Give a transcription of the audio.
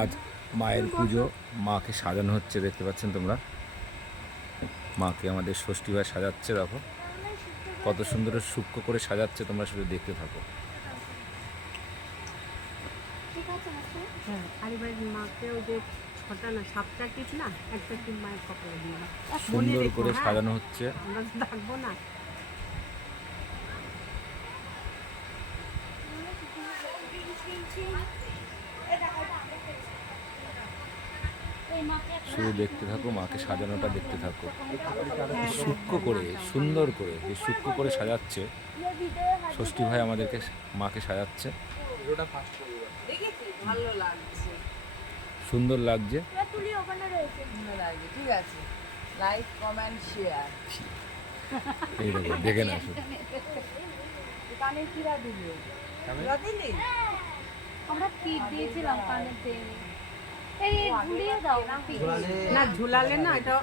আজ মায়ের পুজো, মাকে সাজানো হচ্ছে, দেখতে পাচ্ছেন তোমরা। মাকে আমাদের ষষ্ঠী ভাই সাজাচ্ছে, দেখো কত সুন্দর সূক্ষ্ম করে সাজাচ্ছে, তোমরা শুধু দেখতে থাকো। আর এবার মাকে ওই যে ছটা না সাতটা টিপ না, একটা টিপ মায়ের কপালে দিয়ে দাও। সুন্দর করে সাজানো হচ্ছে। আমরা তো থাকবো না। শুধু দেখতে থাকো, মাকে সাজানোটা দেখতে থাকো। সূক্ষ্ম করে, সুন্দর করে, যে সূক্ষ্ম করে সাজাচ্ছে ষষ্ঠী ভাই আমাদেরকে, মাকে সাজাচ্ছে। ভালো লাগছে, সুন্দর লাগছে। সুন্দর লাগছে। ঠিক আছে, লাইক কমেন্ট শেয়ার। এই দেখো, দেখে না শুধু। কানে কিরা দিলে? কিরা দিলি? আমরা টিপ দিয়েছিলাম কানেতে। এই ঝুলিয়ে দাও না, না ঝুলালে না এটা